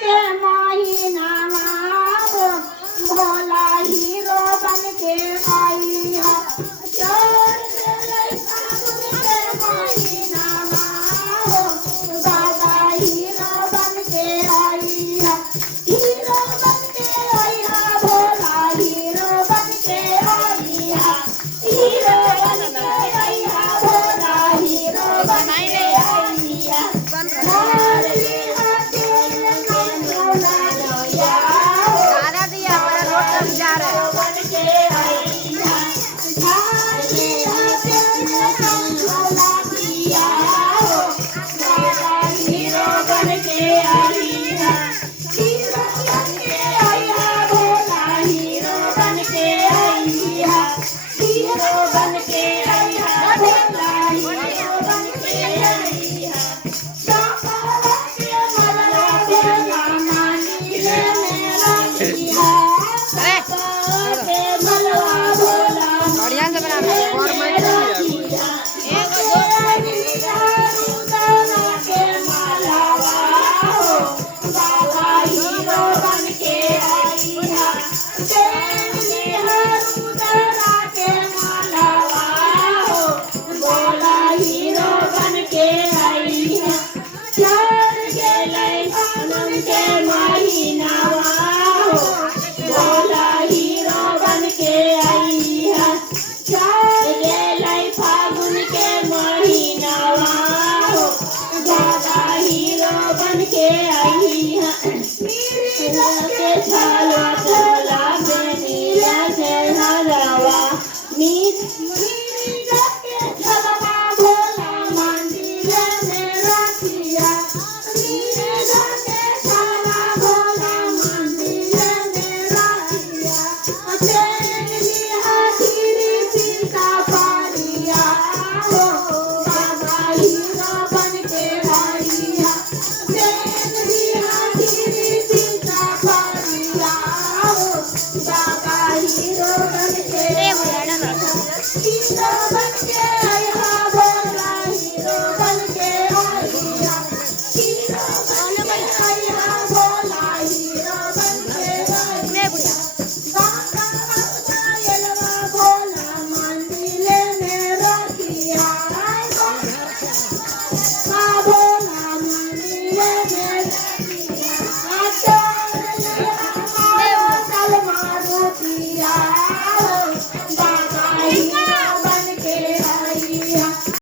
के महीनामा भोला हीरो बन के आई हा चोर देले फागुन के महीनामा बाबा हीरो बन के आई हा हीरो बन के आई हा भोला हीरो बन के आई हा हीरो बन के आई हा भोला हीरो बन के आई हा लाल लीला के नाम भोला